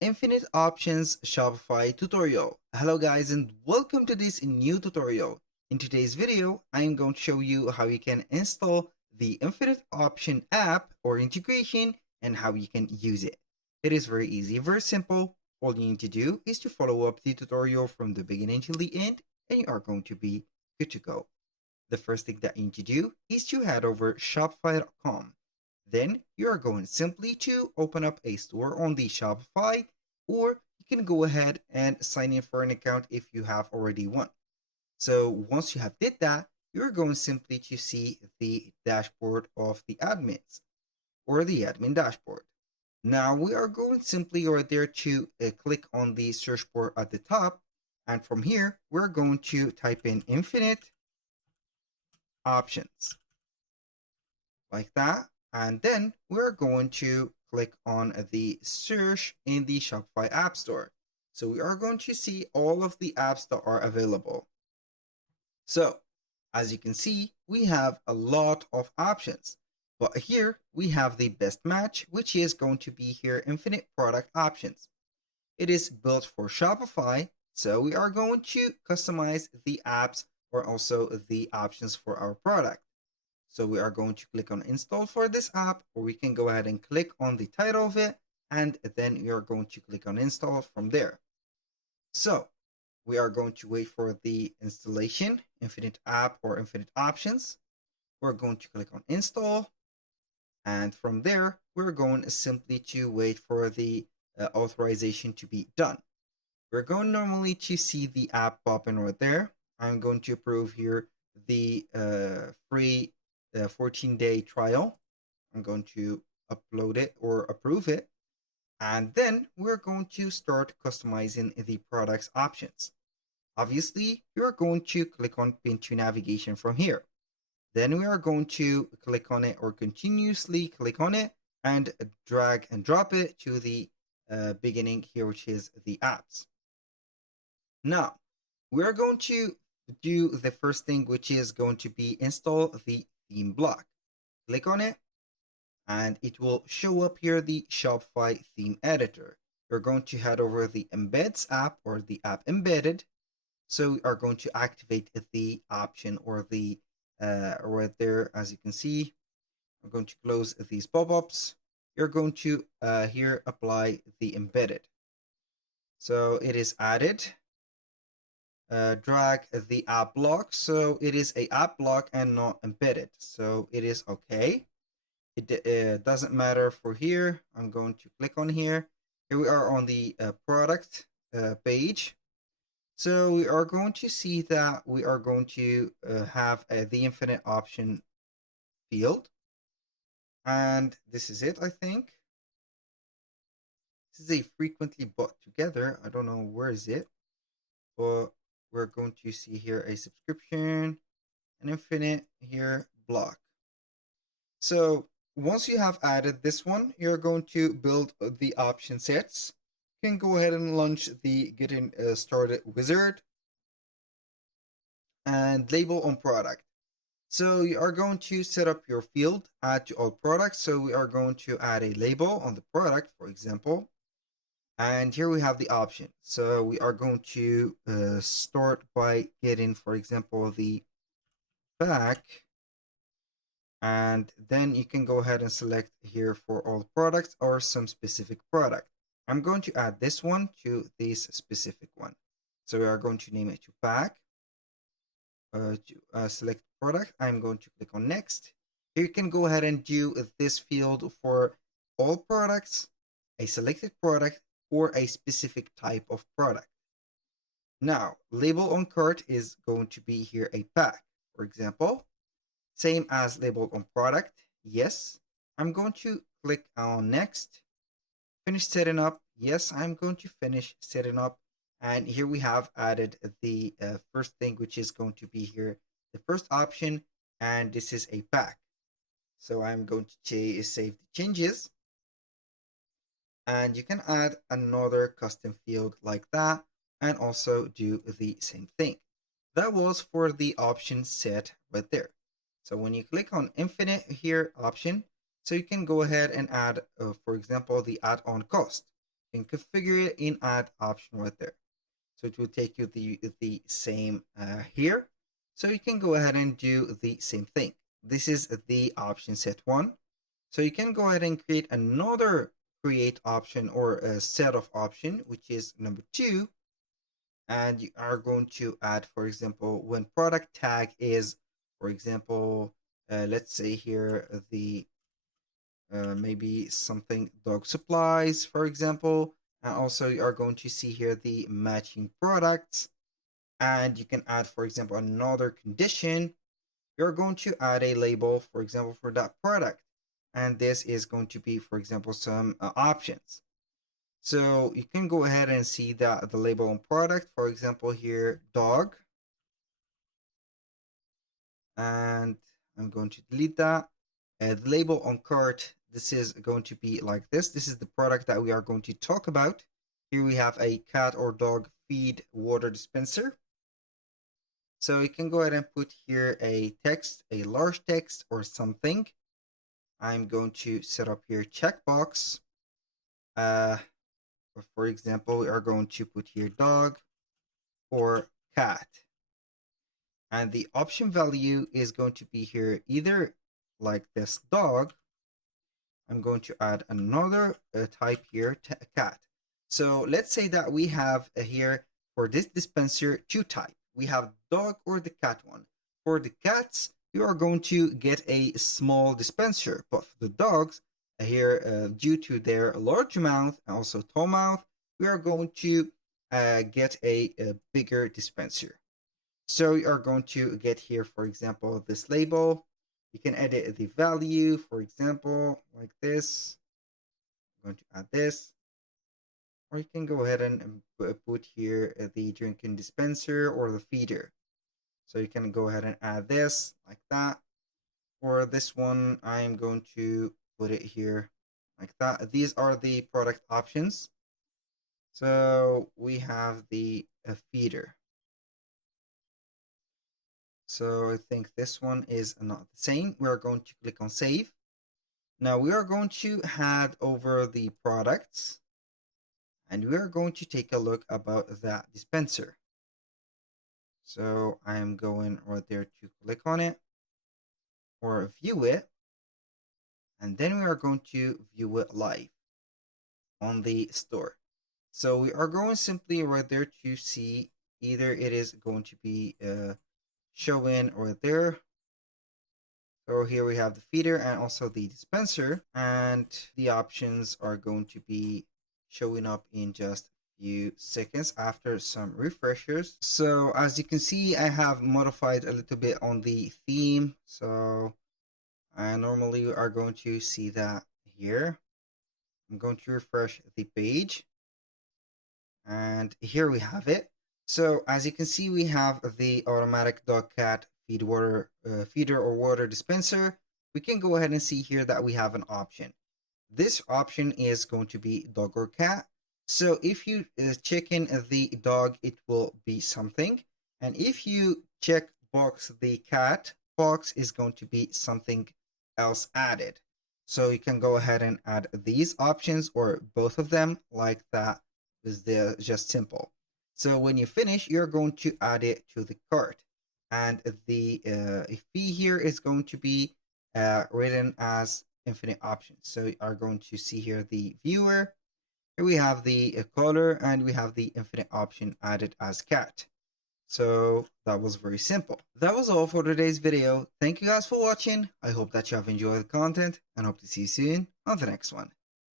Infinite Options Shopify tutorial. Hello guys and welcome to this new tutorial. In today's video, I am going to show you how you can install the Infinite Option app or integration and how you can use it. It is very easy, very simple. All you need to do is to follow up the tutorial from the beginning till the end and you are going to be good to go. The first thing that you need to do is to head over shopify.com. Then you are going simply to open up a store on the Shopify, or you can go ahead and sign in for an account if you have already one. So once you have did that, you're going simply to see the dashboard of the admins or the admin dashboard. Now we are going simply right there to click on the search bar at the top. And from here, we're going to type in Infinite Options like that. And then we're going to click on the search in the Shopify App Store. So we are going to see all of the apps that are available. So as you can see, we have a lot of options. But here we have the best match, which is going to be here Infinite Product Options. It is built for Shopify, so we are going to customize the apps or also the options for our product. So we are going to click on install for this app, or we can go ahead and click on the title of it, and then we are going to click on install from there. So we are going to wait for the installation, Infinite App or Infinite Options. We're going to click on install, and from there, we're going simply to wait for the authorization to be done. We're going normally to see the app popping right there. I'm going to approve here the free 14-day trial. I'm going to upload it or approve it. And then we're going to start customizing the product's options. Obviously, you're going to click on pin to navigation from here. Then we are going to click on it or continuously click on it and drag and drop it to the beginning here, which is the apps. Now, we're going to do the first thing, which is going to be install the theme block. Click on it, and it will show up here the Shopify theme editor. You're going to head over the embeds app or the app embedded. So we are going to activate the option or the right there, as you can see. I'm going to close these pop-ups. You're going to here apply the embedded. So it is added. Drag the app block, so it is a app block and not embedded, so it is okay. It doesn't matter for here. I'm going to click on here. Here we are on the product page. So we are going to see that we are going to have the infinite option field, and this is it. I think this is a frequently bought together. I don't know where is it, but we're going to see here a subscription, an infinite here block. So once you have added this one, you're going to build the option sets. You can go ahead and launch the getting started wizard and label on product. So you are going to set up your field, add to all products. So we are going to add a label on the product, for example. And here we have the option. So we are going to start by getting, for example, the back. And then you can go ahead and select here for all products or some specific product. I'm going to add this one to this specific one. So we are going to name it to pack. To select product, I'm going to click on next. Here you can go ahead and do this field for all products, a selected product, or a specific type of product. Now, label on cart is going to be here a pack, for example. Same as label on product, yes. I'm going to click on next. Finish setting up, yes, I'm going to finish setting up. And here we have added the first thing, which is going to be here the first option, and this is a pack. So I'm going to save the changes, and you can add another custom field like that and also do the same thing. That was for the option set right there. So when you click on infinite here option, so you can go ahead and add, for example, the add-on cost. You can configure it in add option right there. So it will take you the same here. So you can go ahead and do the same thing. This is the option set one. So you can go ahead and create another create option or a set of option, which is number two. And you are going to add, for example, when product tag is, for example, let's say here the maybe something dog supplies, for example. And also you are going to see here the matching products. And you can add, for example, another condition. You're going to add a label, for example, for that product. And this is going to be, for example, some options. So you can go ahead and see that the label on product, for example, here, dog. And I'm going to delete that. The label on cart, this is going to be like this. This is the product that we are going to talk about. Here we have a cat or dog feed water dispenser. So you can go ahead and put here a text, a large text or something. I'm going to set up here checkbox. For example, we are going to put here dog or cat. And the option value is going to be here either like this dog. I'm going to add another type here, cat. So let's say that we have here for this dispenser two types. We have dog or the cat one. For the cats, you are going to get a small dispenser, but for the dogs, here due to their large mouth and also tall mouth, we are going to get a bigger dispenser. So you are going to get here, for example, this label. You can edit the value, for example, like this. I'm going to add this. Or you can go ahead and put here the drinking dispenser or the feeder. So you can go ahead and add this like that. For this one, I'm going to put it here like that. These are the product options. So we have the feeder. So I think this one is not the same. We are going to click on save. Now we are going to head over the products and we are going to take a look about that dispenser. So I'm going right there to click on it or view it. And then we are going to view it live on the store. So we are going simply right there to see either it is going to be showing right there. So here we have the feeder and also the dispenser, and the options are going to be showing up in just a few seconds after some refreshers. So as you can see, I have modified a little bit on the theme. So I normally are going to see that here. I'm going to refresh the page. And here we have it. So as you can see, we have the automatic dog cat feeder or water dispenser. We can go ahead and see here that we have an option. This option is going to be dog or cat. So if you check in the dog, it will be something. And if you check box the cat box, is going to be something else added. So you can go ahead and add these options or both of them like that. Is just simple. So when you finish, you're going to add it to the cart. And the fee here is going to be written as infinite options. So you are going to see here the viewer. Here we have the color and we have the infinite option added as cat. So that was very simple. That was all for today's video. Thank you guys for watching. I hope that you have enjoyed the content and hope to see you soon on the next one.